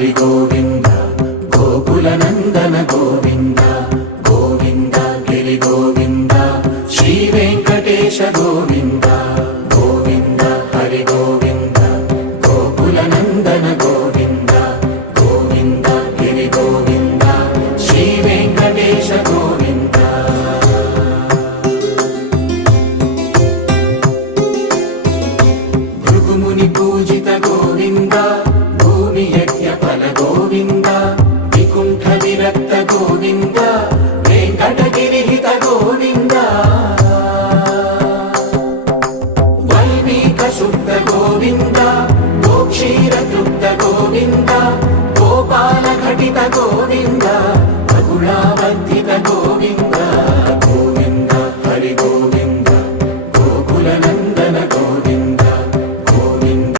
హరి గోవింద గోకుల నందన గోవింద గోవింద గిరి గోవింద శ్రీ వెంకటేశ గోవింద గోవింద హరి గోవింద గోకుల నందన గోవింద గోవింద గిరి గోవింద శ్రీ వెంకటేశ గోవింద భృగుముని పూజిత గోవింద భూమి యజ్ఞ ఫల గోవింద వికుంఠ విరక్త గోవింద వెంకటగిరిహిత గోవింద వల్మీక శుద్ధ గోవింద గోక్షీర తృప్త గోవింద గోపాల ఘటిత గోవింద రఘుళావర్ధిత గోవింద